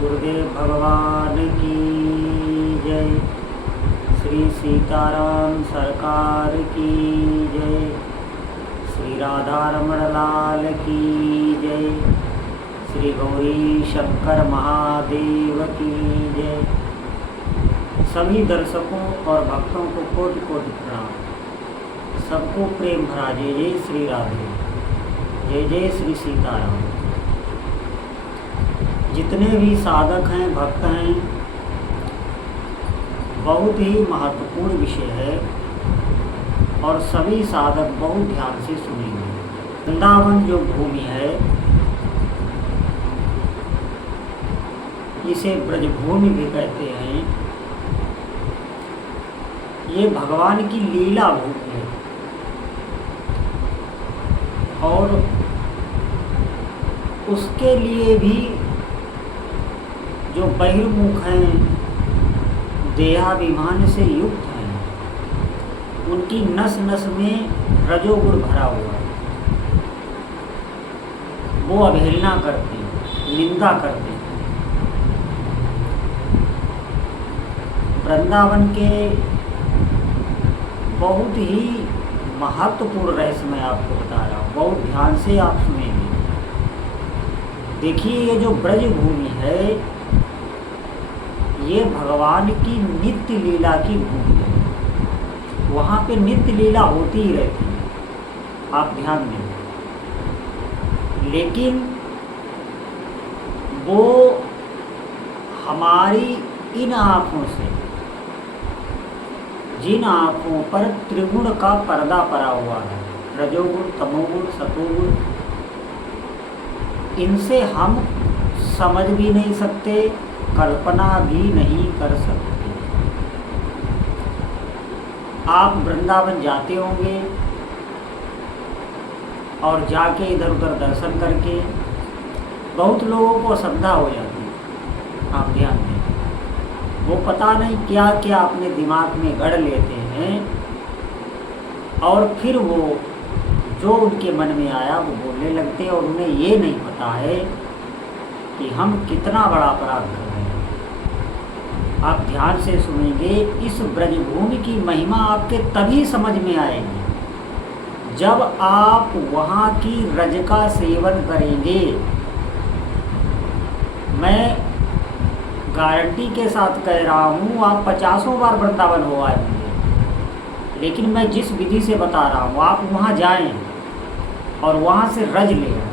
गुरुदेव भगवान की जय। श्री सीताराम सरकार की जय। श्री राधा रमण लाल की जय। श्री गौरी शंकर महादेव की जय। सभी दर्शकों और भक्तों को कोटि कोटि प्रणाम। सबको प्रेम भरा जय जय श्री राधे, जय जय श्री सीताराम। जितने भी साधक हैं, भक्त हैं, बहुत ही महत्वपूर्ण विषय है और सभी साधक बहुत ध्यान से सुनेंगे। वृंदावन जो भूमि है, इसे ब्रजभूमि भी कहते हैं। ये भगवान की लीला भूमि है और उसके लिए भी जो बहिर्मुख हैं, देहाभिमान से युक्त हैं, उनकी नस नस में रजोगुण भरा हुआ है। वो अवहेलना करते हैं, निंदा करते हैं। वृंदावन के बहुत ही महत्वपूर्ण रहस्य मैं आपको बता रहा हूँ, बहुत ध्यान से आप सुनेंगे। देखिए, ये जो ब्रज भूमि है, ये भगवान की नित्य लीला की भूमि है। वहाँ पे नित्य लीला होती ही रहती है, आप ध्यान दें। लेकिन वो हमारी इन आँखों से, जिन आँखों पर त्रिगुण का पर्दा पड़ा हुआ है, रजोगुण, तमोगुण, सतोगुण, इनसे हम समझ भी नहीं सकते, कल्पना भी नहीं कर सकते। आप वृंदावन जाते होंगे और जाके इधर उधर दर्शन करके बहुत लोगों को असुविधा हो जाती है। आप ध्यान दें, वो पता नहीं क्या क्या अपने दिमाग में गढ़ लेते हैं और फिर वो जो उनके मन में आया वो बोलने लगते हैं और उन्हें ये नहीं पता है कि हम कितना बड़ा अपराध कर रहे हैं। आप ध्यान से सुनेंगे, इस ब्रजभूमि की महिमा आपके तभी समझ में आएगी जब आप वहाँ की रज का सेवन करेंगे। मैं गारंटी के साथ कह रहा हूँ, आप 50 बार वृंदावन हो आए होंगे, लेकिन मैं जिस विधि से बता रहा हूँ, आप वहाँ जाएं और वहाँ से रज ले आए।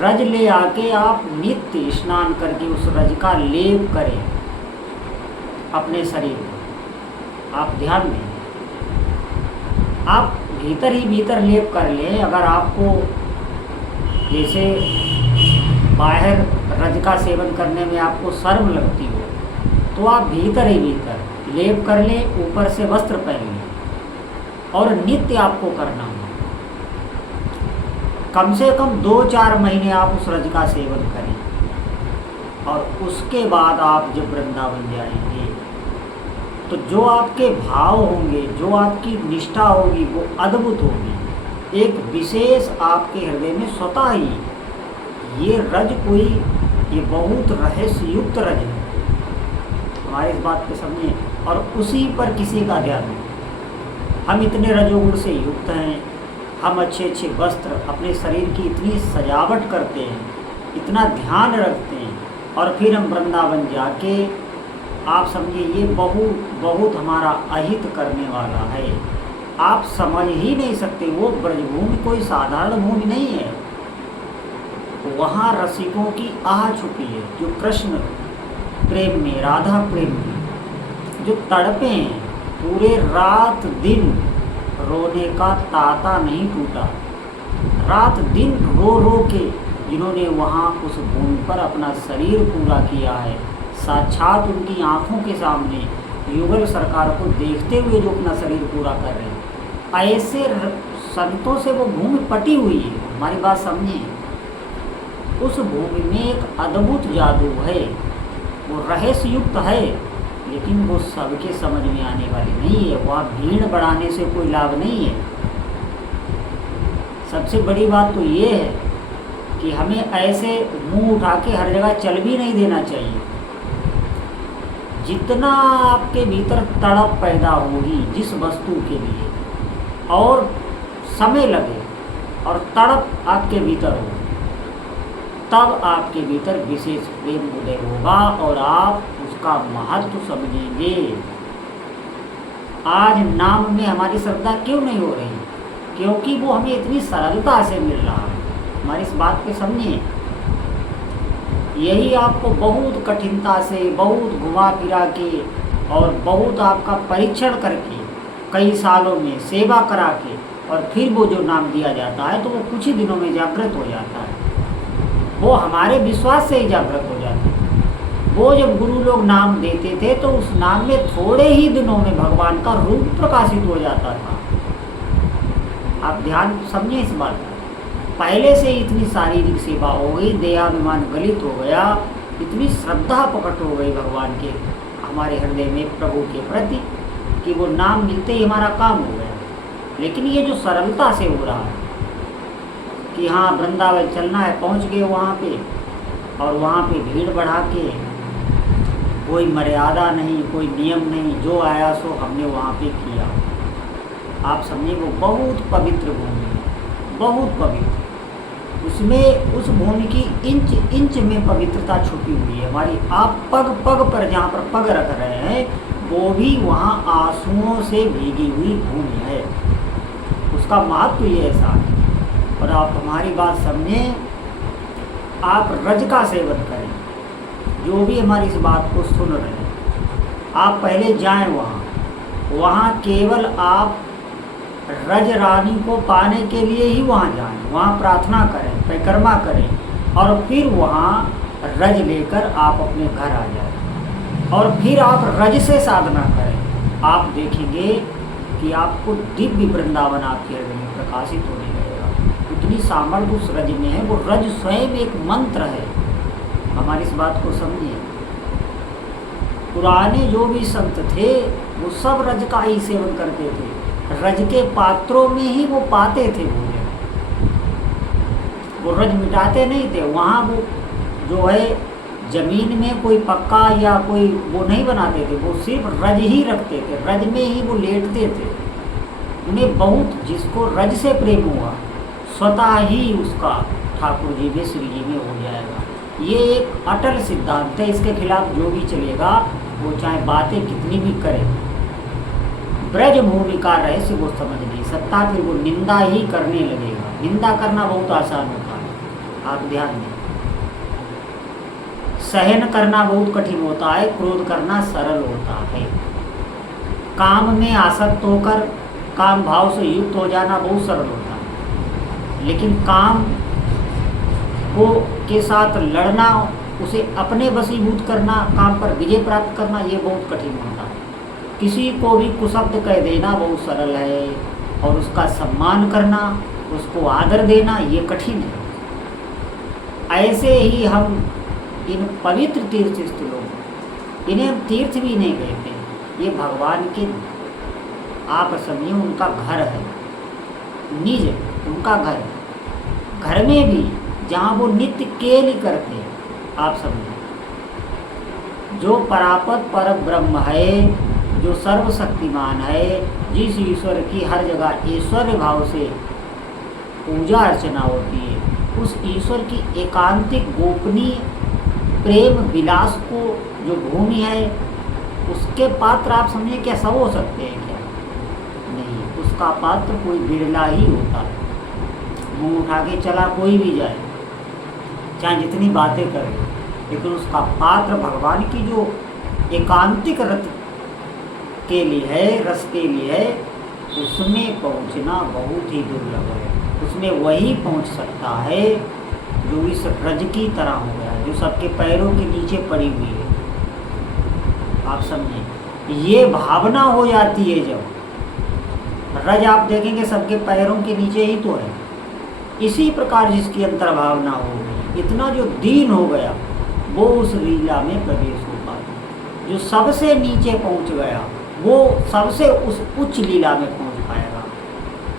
रज ले आके आप नित्य स्नान करके उस रज का लेप करें अपने शरीर में। आप ध्यान दें, आप भीतर ही भीतर लेप कर लें। अगर आपको जैसे बाहर रज का सेवन करने में आपको शर्म लगती हो, तो आप भीतर ही भीतर लेप कर लें, ऊपर से वस्त्र पहन लें और नित्य आपको करना हो। कम से कम 2-4 महीने आप उस रज का सेवन करें और उसके बाद आप जब वृंदावन जाएंगे तो जो आपके भाव होंगे, जो आपकी निष्ठा होगी, वो अद्भुत होगी। एक विशेष आपके हृदय में स्वतः ही ये रज कोई, ये बहुत रहस्य युक्त रज है। हमारे इस बात को समझें और उसी पर किसी का ध्यान नहीं। हम इतने रजोगुण से युक्त हैं, हम अच्छे अच्छे वस्त्र, अपने शरीर की इतनी सजावट करते हैं, इतना ध्यान रखते हैं, और फिर हम वृंदावन जाके, आप समझिए, ये बहुत हमारा अहित करने वाला है। आप समझ ही नहीं सकते, वो ब्रजभूमि कोई साधारण भूमि नहीं है। वहाँ रसिकों की आह छुपी है, जो कृष्ण प्रेम में, राधा प्रेम में जो तड़पे हैं, पूरे रात दिन रोने का ताता नहीं टूटा। रात दिन रो रो के जिन्होंने वहाँ उस भूमि पर अपना शरीर पूरा किया है, साक्षात उनकी आँखों के सामने युगल सरकार को देखते हुए जो अपना शरीर पूरा कर रहे हैं, ऐसे संतों से वो भूमि पटी हुई है। हमारी बात समझिए, उस भूमि में एक अद्भुत जादू है, वो रहस्य युक्त है, लेकिन वो सबके समझ में आने वाली नहीं है। वहाँ भीड़ बढ़ाने से कोई लाभ नहीं है। सबसे बड़ी बात तो ये है कि हमें ऐसे मुंह उठा के हर जगह चल भी नहीं देना चाहिए। जितना आपके भीतर तड़प पैदा होगी जिस वस्तु के लिए, और समय लगे और तड़प आपके भीतर हो, तब आपके भीतर विशेष प्रेम उदय होगा और आप उसका महत्व समझेंगे। आज नाम में हमारी श्रद्धा क्यों नहीं हो रही? क्योंकि वो हमें इतनी सरलता से मिल रहा है। हमारी इस बात पे समझिए, यही आपको बहुत कठिनता से, बहुत घुमा फिरा के और बहुत आपका परीक्षण करके, कई सालों में सेवा करा के, और फिर वो जो नाम दिया जाता है तो वो कुछ ही दिनों में जागृत हो जाता है। वो हमारे विश्वास से ही जागृत हो जाता है। वो जब गुरु लोग नाम देते थे तो उस नाम में थोड़े ही दिनों में भगवान का रूप प्रकाशित हो जाता था। आप ध्यान समझिए इस बात का। पहले से इतनी शारीरिक सेवा हो गई, देहाभिमान गलित हो गया, इतनी श्रद्धा प्रकट हो गई भगवान के हमारे हृदय में प्रभु के प्रति कि वो नाम मिलते ही हमारा काम हो गया। लेकिन ये जो सरलता से हो रहा है कि हाँ वृंदावन चलना है, पहुंच गए वहाँ पे, और वहाँ पे भीड़ बढ़ा के, कोई मर्यादा नहीं, कोई नियम नहीं, जो आया सो हमने वहाँ पे किया। आप समझिए वो बहुत पवित्र भूमि है, बहुत पवित्र। उसमें उस भूमि की इंच इंच में पवित्रता छुपी हुई है हमारी। आप पग पग पर जहाँ पर पग रख रहे हैं वो भी वहाँ आंसुओं से भीगी हुई भूमि है। उसका महत्व ये ऐसा है। और आप हमारी बात समझें, आप रज का सेवन करें। जो भी हमारी इस बात को सुन रहे हैं, आप पहले जाएं वहाँ केवल आप रज रानी को पाने के लिए ही वहाँ जाएं, वहाँ प्रार्थना करें, परिक्रमा करें, और फिर वहाँ रज लेकर आप अपने घर आ जाएं, और फिर आप रज से साधना करें। आप देखेंगे कि आपको दिव्य वृंदावन आपके हृदय में प्रकाशित होने लगेगा। उतनी सामर्थ्य उस रज में है। वो रज स्वयं एक मंत्र है। हमारी इस बात को समझिए। पुराने जो भी संत थे वो सब रज का ही सेवन करते थे। रज के पात्रों में ही वो पाते थे भोजन। वो रज मिटाते नहीं थे। वहाँ वो जो है जमीन में कोई पक्का या कोई वो नहीं बनाते थे, वो सिर्फ रज ही रखते थे, रज में ही वो लेटते थे। उन्हें बहुत, जिसको रज से प्रेम हुआ स्वतः ही उसका ठाकुर जी में, श्री जी में हो जाएगा। ये एक अटल सिद्धांत है। इसके खिलाफ जो भी चलेगा वो चाहे बातें कितनी भी करे, ब्रज भूमि का रहस्य वो समझ नहीं सकता, फिर वो निंदा ही करने लगेगा। निंदा करना बहुत आसान होता है, आप ध्यान दें। सहन करना बहुत कठिन होता है, क्रोध करना सरल होता है। काम में आसक्त होकर काम भाव से युक्त हो जाना बहुत सरल होता है, लेकिन काम को के साथ लड़ना, उसे अपने वशीभूत करना, काम पर विजय प्राप्त करना, ये बहुत कठिन होता है। किसी को भी कुशब्द कह देना बहुत सरल है, और उसका सम्मान करना, उसको आदर देना, ये कठिन है। ऐसे ही हम इन पवित्र तीर्थ स्थलों, इन्हें हम तीर्थ भी नहीं कहते, ये भगवान के, आप समझिए उनका घर है, निज उनका घर। घर में भी जहाँ वो नित्य केली करते हैं, आप समझिए, जो परापत पर ब्रह्म है, जो सर्वशक्तिमान है, जिस ईश्वर की हर जगह ऐश्वर्य भाव से पूजा अर्चना होती है, उस ईश्वर की एकांतिक गोपनीय प्रेम विलास को जो भूमि है, उसके पात्र आप समझिए क्या सब हो सकते हैं क्या? नहीं, उसका पात्र कोई बिरला ही होता है। मुंह उठा के चला कोई भी जाए, चाहे जितनी बातें करे, लेकिन उसका पात्र भगवान की जो एकांतिक रत के लिए है, रस के लिए है, उसमें पहुंचना बहुत ही दुर्लभ है। उसमें वही पहुंच सकता है जो इस रज की तरह हो गया, जो सबके पैरों के नीचे पड़ी हुई है। आप समझें, ये भावना हो जाती है जब रज, आप देखेंगे सबके पैरों के नीचे ही तो है। इसी प्रकार जिसकी अंतर्भावना हो गई, इतना जो दीन हो गया, वो उस लीला में प्रवेश हो पाता। जो सबसे नीचे पहुंच गया, वो सबसे उस उच्च लीला में पहुंच पाएगा।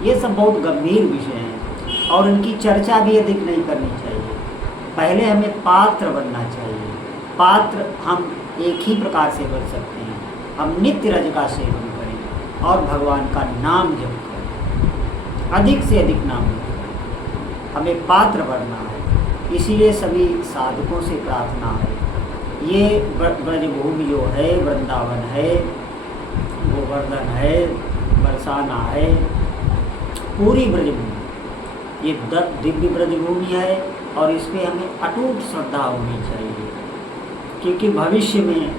ये सब बहुत गंभीर विषय हैं और इनकी चर्चा भी अधिक नहीं करनी चाहिए। पहले हमें पात्र बनना चाहिए। पात्र हम एक ही प्रकार से बन सकते हैं, हम नित्य रज का सेवन करें और भगवान का नाम जप करें, अधिक से अधिक नाम जप करें। हमें पात्र बनना है, इसीलिए सभी साधकों से प्रार्थना है, ये ब्रजभूमि जो है, वृंदावन है, गोवर्धन है, बरसाना है, पूरी ब्रजभूमि ये दिव्य ब्रजभूमि है और इस पर हमें अटूट श्रद्धा होनी चाहिए। क्योंकि भविष्य में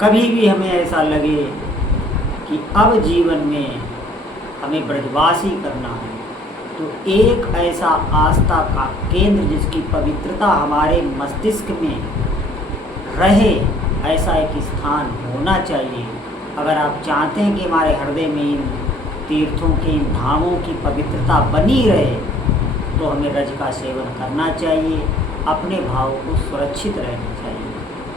कभी भी हमें ऐसा लगे कि अब जीवन में हमें ब्रजवासी करना है, तो एक ऐसा आस्था का केंद्र जिसकी पवित्रता हमारे मस्तिष्क में रहे, ऐसा एक स्थान होना चाहिए। अगर आप चाहते हैं कि हमारे हृदय में इन तीर्थों के, इन धामों की पवित्रता बनी रहे, तो हमें रज का सेवन करना चाहिए, अपने भाव को सुरक्षित रहना चाहिए।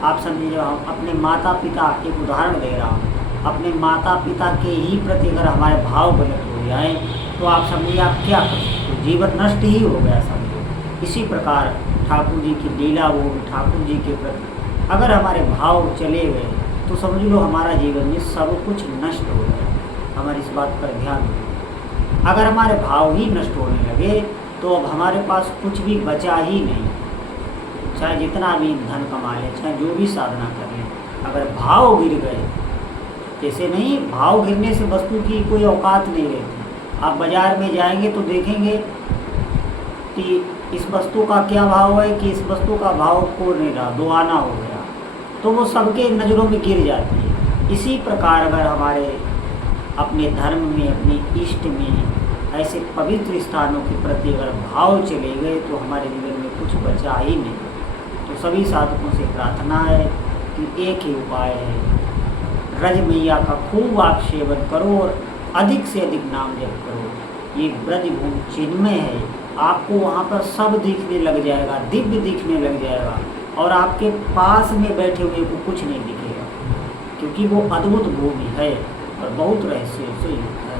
आप समझिए, हम अपने माता पिता, एक उदाहरण दे रहा हूँ, अपने माता पिता के ही प्रति अगर हमारे भाव गलत हो जाए तो आप समझिए आप क्या कर सकते हो, जीवन नष्ट ही हो गया समझो। इसी प्रकार ठाकुर जी की लीला, वो ठाकुर जी के प्रति अगर हमारे भाव चले गए तो समझ लो हमारा जीवन में सब कुछ नष्ट हो गया। हमारी इस बात पर ध्यान दें। अगर हमारे भाव ही नष्ट होने लगे तो अब हमारे पास कुछ भी बचा ही नहीं, चाहे जितना भी धन कमा लें, चाहे जो भी साधना कर लें, अगर भाव गिर गए, जैसे नहीं, भाव गिरने से वस्तु की कोई औकात नहीं रहती। आप बाज़ार में जाएंगे तो देखेंगे कि इस वस्तु का क्या भाव है, कि इस वस्तु का भाव को नहीं रहा, दो आना हो गया, तो वो सबके नज़रों में गिर जाती है। इसी प्रकार अगर हमारे अपने धर्म में, अपने इष्ट में ऐसे पवित्र स्थानों के प्रति अगर भाव चले गए तो हमारे जीवन में कुछ बचा ही नहीं। तो सभी साधकों से प्रार्थना है कि एक ही उपाय है, रज मैया का खूब आप सेवन करो और अधिक से अधिक नाम जप करो। ये ब्रजभूमि चिन्मय है, आपको वहाँ पर सब दिखने लग जाएगा, दिव्य दिखने लग जाएगा और आपके पास में बैठे हुए को कुछ नहीं दिखेगा, क्योंकि वो अद्भुत भूमि है और बहुत रहस्य से युक्त है।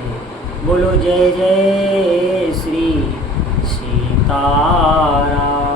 बोलो जय जय श्री सीताराम।